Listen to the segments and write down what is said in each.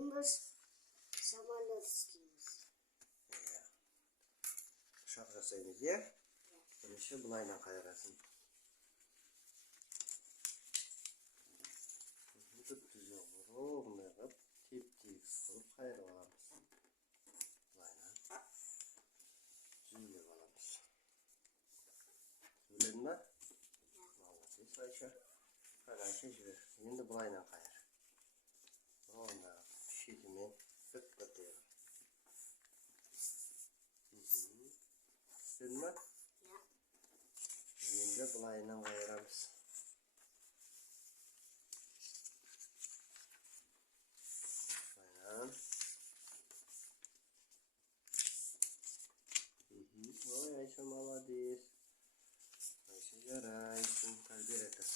Bugün biz samanlık istiyoruz. Uşak жасаймыз, ya? Бірінші бұлайынан қайырасың. Түп-түзу ровный қылып, теп-тегіс қылып қайырып аламыз. Бұлайынан жүйелеп аламыз. Сөйледің ба? Молодец, Айша. Айша жібер. Енді бұлайынан қайыр. Ровный шетімен бүк-бүк. Istedin mi? Ya. Şimdi bulayından kayıramız. Aynen. Oy Ayşe молодец. Ayşe yaraysın. Kalbir etas.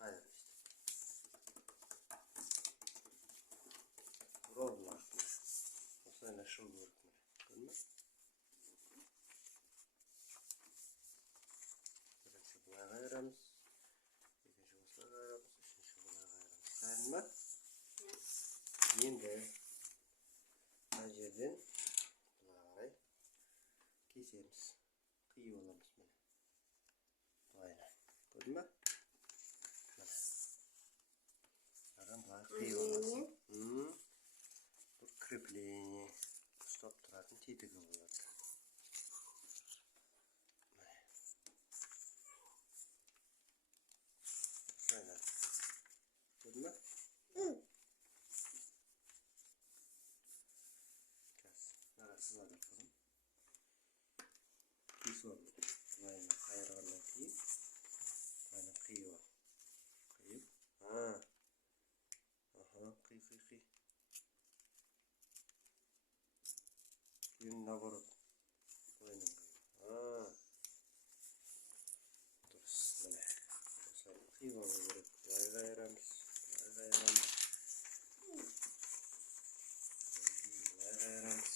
Hayır işte. Ровно. Осылай шыл көріп міне. Көрдің? Бірінші бұлай қайырамыз. Екінші осылай қайырамыз. Үшінші бұлай қайырамыз. Қайырдың ба? Енді мына жерден бұлай қарай кесеміз. Қиып аламыз міне. Бұлайна. Көрдің ба? Адан бұлай қиып аласың. Крепление. Ұстап тұратын тетігі болады. Осылай. Көрдің ба? Арасыз адыр қылым. Кесіп алып. Бұлайына қайырғаннан кейін бұлайына қиып ал. Қиып. Қи. Кейін наоборот. Бұлайынан қиып. Дұрыс. Міне. Осылай қиып алу керек. Бұлай қайырамыз. Бұлай қайырамыз. Бұлай қайырамыз.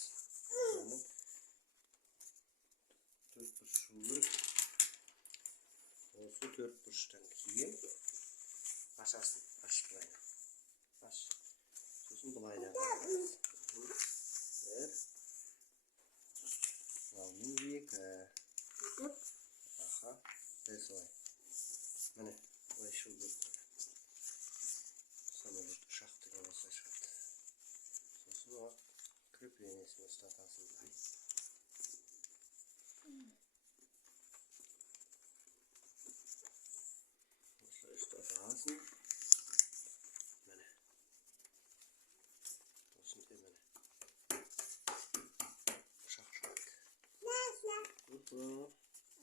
Төрт бұрыш шығу керек. Осы төрт бұрыштан кейін ашасын. Аш бұлайна. Аш. Сосын бұлайна қайырамыз. Бір. Алның екі. Аха. Солай. Міне. Бұлай шығу керек. Самолет ұшақтың осылай шығады. Сосын оқ крепленесін ұстатасың бұлай. Осылай ұстатасың. Міне. Осындай міне. Ұшақ шығады.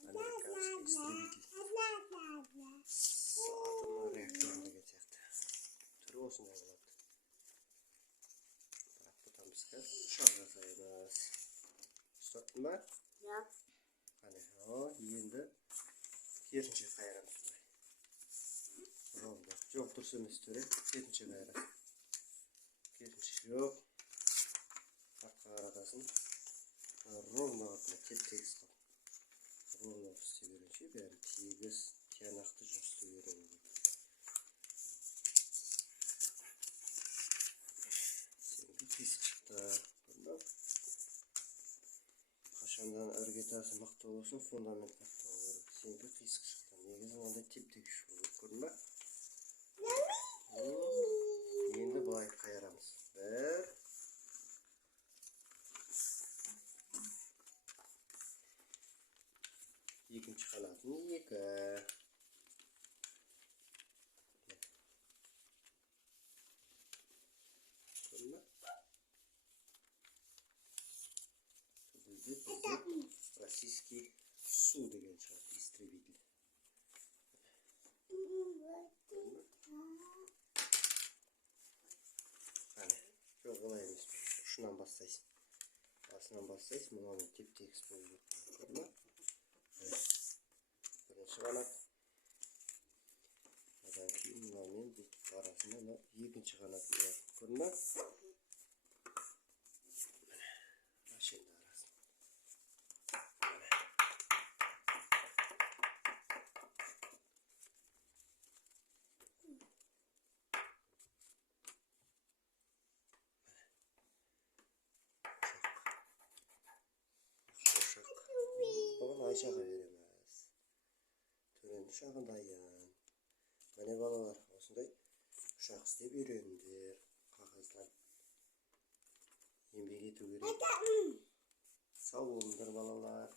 Американский истребитель. Атомный реактор деген сияқты. Түрі осындай болады. Бірақ бұдан бізге ұшақ жасаймыз. Ұстаттың ба? Ya. Қане, енді керісінше қайырамыз бұлай. Ровно. Жоқ, дұрыс емес түрі. Керісінше қайырасың. Керісінше жоқ. Артқа қаратасың. Ровно қылып теп-тегіс қылып. Ровно істей берінше бәрі тегіс, тиянақты жұмыс істей беру керек. Сенікі қисық шықты. Қашандан іргетасы мықты болса, фундамент мықты болу керек. Сенікі қисық шықты. Негізі ондай теп-тегіс шығу керек. Көрдің ба? Енді бұлай қайырамыз. Бір. Екінші қанатын екі. Көрдің ба? Бізде российский су деген шығады, истребитель. Қане, жоқ олай емес. Ұшынан бастайсың. Басынан бастайсың, мұнаны теп-тегіс болу керек. Көрдің ба? Бірінші қанат. Одан кейін мұнымен арасында екінші қанат болады. Көрдің ба? Машинда арасын. чаға береміз. Төренің ұшағы дайын. Міне балалар, осындай ұшақ істеп үйреніңдер. Қағаздан еңбек ету керек. Сау болыңдар балалар.